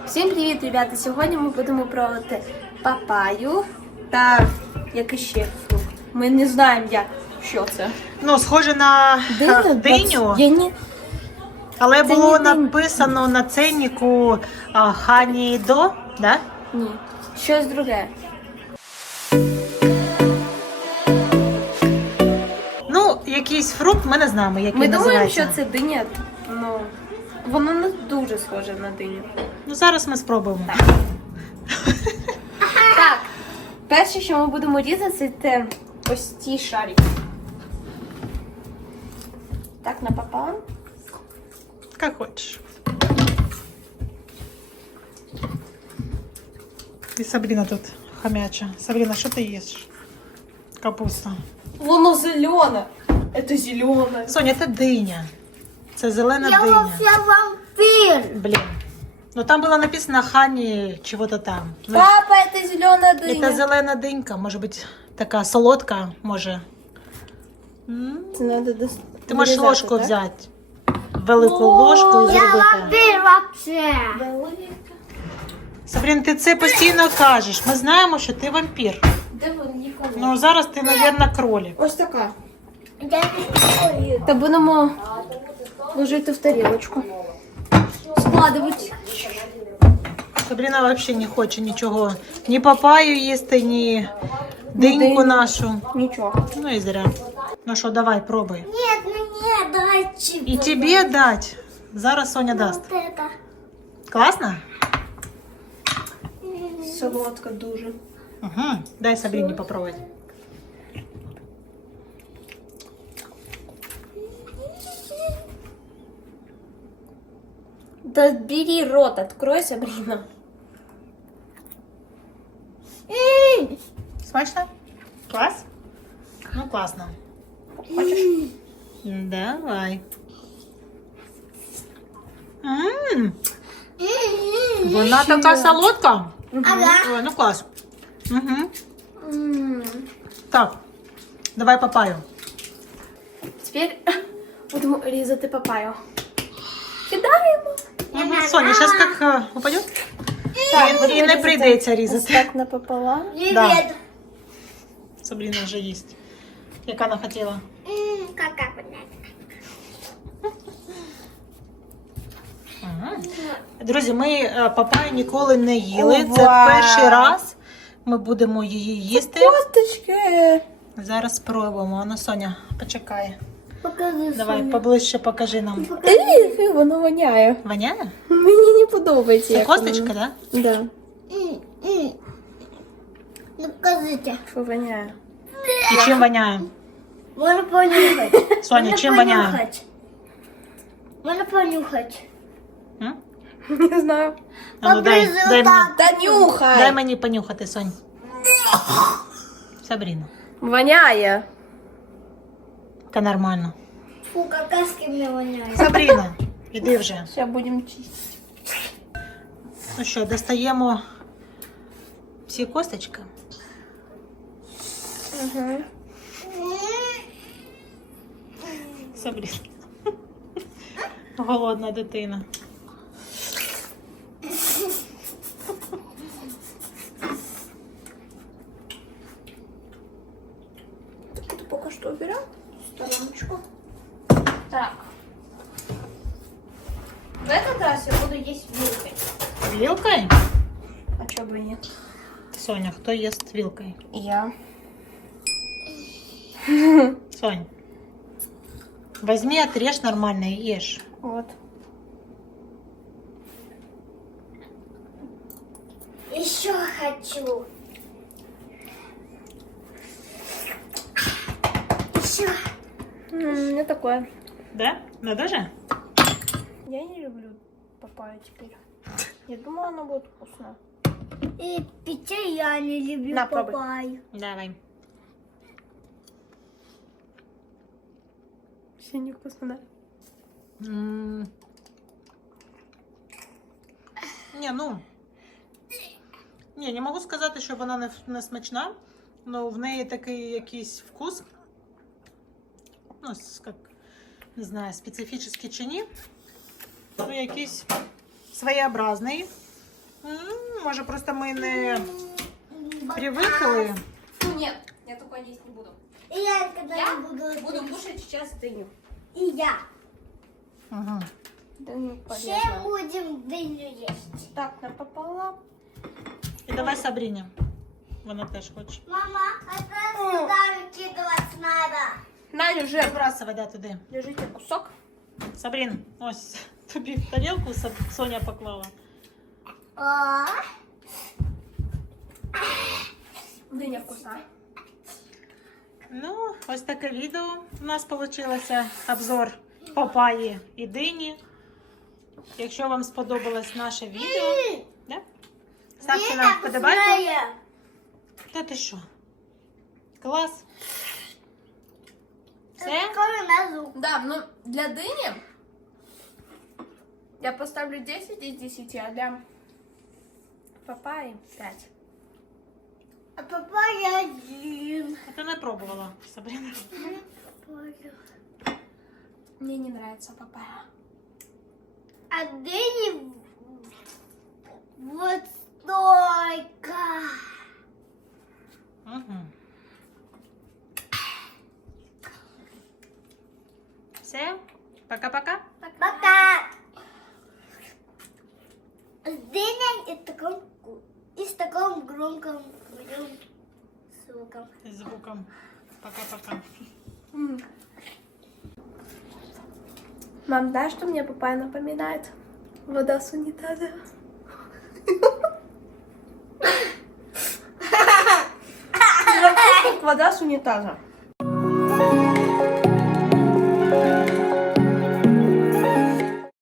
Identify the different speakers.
Speaker 1: Всім привіт, ребята! Сьогодні ми будемо пробувати папаю та який ще фрукт. Ми не знаємо, що це.
Speaker 2: Ну, схоже на диню, але було написано на ценнику ханідо, да?
Speaker 1: Ні, щось друге.
Speaker 2: Ну, якийсь фрукт, ми не знаємо, який
Speaker 1: Ми думаємо,
Speaker 2: називається.
Speaker 1: що це диня, ну, воно не дуже схоже на диню.
Speaker 2: Ну, зараз ми спробуємо.
Speaker 1: Так, перше, що ми будемо різати, це ось ці шарики. Так, напополам.
Speaker 2: Як хочеш. І Сабріна тут хомяча. Сабріна, що ти їш? Капуста.
Speaker 1: Воно зелене. Це зелене.
Speaker 2: Соня, це диня. Це зелена диня.
Speaker 3: вампир.
Speaker 2: Блін. Ну там було написано хані чого-то там. Ну,
Speaker 1: Папа, це зелена диня.
Speaker 2: це зелена динька, може бути така солодка, може.
Speaker 1: Це треба
Speaker 2: Ти можеш ложку взяти. Велику ложку і
Speaker 3: Я
Speaker 2: зробити.
Speaker 3: вампир вообще.
Speaker 2: Сабрін, ти це постійно кажеш. Ми знаємо, що ти вампір.
Speaker 1: Де вони ніколи?
Speaker 2: Ну зараз ти, мабуть, кролик.
Speaker 1: Ось така.
Speaker 3: Я не знаю.
Speaker 1: Та будемо ложити в тарілочку. Складувати.
Speaker 2: Сабріна взагалі не хоче нічого. Ні папаю їсти, ні диньку
Speaker 1: диню.
Speaker 2: нашу.
Speaker 1: Нічого.
Speaker 2: Ну і зря. Ну що, давай, пробуй.
Speaker 3: Нет, мне дайте.
Speaker 2: І тобі дать. Зараз Соня дасть.
Speaker 3: Вот это.
Speaker 2: Класно?
Speaker 1: Солодка дуже.
Speaker 2: Угу. Дай Сабріні попробувати.
Speaker 1: Да бери рот, открой, Сабрина.
Speaker 2: Смачно? Клас? Ну, класно.
Speaker 1: Хочешь?
Speaker 2: Давай. Вона така солодка.
Speaker 3: Ага.
Speaker 2: Ой, ну клас. Угу. Так, давай папаю.
Speaker 1: Теперь будемо різати папаю. Кидаємо.
Speaker 2: Соня, зараз як упадет?
Speaker 1: Так,
Speaker 2: І не прийдеться різати.
Speaker 1: Ось так напополам.
Speaker 3: Привет.
Speaker 2: Сабріна вже їсть. Яка вона хотіла.
Speaker 3: Какая понятно.
Speaker 2: Друзі, ми папаю ніколи не їли.
Speaker 1: О,
Speaker 2: Це
Speaker 1: вау.
Speaker 2: перший раз. Ми будемо її їсти.
Speaker 1: Косточки.
Speaker 2: Зараз спробуємо. Ну, Соня, почекай.
Speaker 3: Покажи.
Speaker 2: Давай, поближче покажи нам.
Speaker 1: Воно воняє.
Speaker 2: Воняє?
Speaker 1: Мені не подобається.
Speaker 2: Це
Speaker 1: як
Speaker 2: косточка,
Speaker 1: воно.
Speaker 2: так?
Speaker 1: Да.
Speaker 3: Ну покажите.
Speaker 1: Що воняє?
Speaker 2: І чим воняє?
Speaker 3: Можно понюхать.
Speaker 2: Соня, чим воняє?
Speaker 3: Можно понюхать.
Speaker 2: М?
Speaker 1: Не знаю.
Speaker 2: А ну, дай мені.
Speaker 1: Та нюхай.
Speaker 2: Дай мені понюхати, Сонь. Сабріна.
Speaker 1: Воняє.
Speaker 2: Та нормально.
Speaker 3: Фу, какаски мне воняют.
Speaker 2: Сабріна, іди вже.
Speaker 1: Зараз будемо чистити.
Speaker 2: Ну що, достаємо всі косточки.
Speaker 1: Угу.
Speaker 2: Сабріна. Голодна дитина.
Speaker 1: Это пока что уберем в стороночку. Так. В этот раз я буду есть вилкой.
Speaker 2: Вилкой?
Speaker 1: А чё бы и нет?
Speaker 2: Соня, хто їсть вилкою?
Speaker 1: Я.
Speaker 2: Сонь, возьми, отрежь нормально и ешь.
Speaker 1: Вот.
Speaker 3: Еще хочу. Еще.
Speaker 1: Мне такое.
Speaker 2: Да? Надо же?
Speaker 1: Я не люблю папайю теперь. Я думала, она будет вкусная.
Speaker 3: И печенье я не люблю
Speaker 1: На, пробуй.
Speaker 3: папайю.
Speaker 2: Давай.
Speaker 1: Все невкусно, да?
Speaker 2: Не, ну. Не можу сказати, що вона не смачна, але в неї такий якийсь вкус. Ну, як, не знаю, специфічний чи ні. Ну, якийсь своєобразний. Може, просто ми не привикли.
Speaker 1: Фу, нет, я такое есть не буду.
Speaker 3: И я когда
Speaker 1: Я
Speaker 3: буду...
Speaker 1: буду кушать сейчас дыню.
Speaker 3: И я.
Speaker 2: Угу.
Speaker 1: Дыню
Speaker 3: Все
Speaker 1: полезно.
Speaker 3: будем дыню есть.
Speaker 1: Так, напополам.
Speaker 2: І давай Сабріні. Вона теж хоче.
Speaker 3: Мама, это сюда выкидывать надо.
Speaker 1: Надя, уже
Speaker 2: Вибрасывай, да, туди.
Speaker 1: держите кусок.
Speaker 2: Сабрін, ось тобі в тарілку Соня поклала.
Speaker 3: А,
Speaker 1: Дыня вкусна.
Speaker 2: Ну, ось таке відео у нас вийшло. Обзор папаї і дині. Якщо вам сподобалось наше відео, да? Ставте нам вподобайку.
Speaker 3: вкусная.
Speaker 2: Та ти що? Клас. Все?
Speaker 3: Скоро на зуб.
Speaker 1: Да, ну для дыни я поставлю 10 из 10, а для папайи 5.
Speaker 3: А папайя один.
Speaker 2: А ти не пробувала, Сабріна?
Speaker 3: Папайя.
Speaker 1: Мне не нравится папайя.
Speaker 3: А дыни вот столько.
Speaker 2: Угу. Все? Пока-пока.
Speaker 3: Пока. С дыней и с таким громким звуком.
Speaker 2: З звуком. Пока-пока.
Speaker 1: Мам, знаешь, что мне папайя напоминает? Вода с унитаза. Вода с унитаза.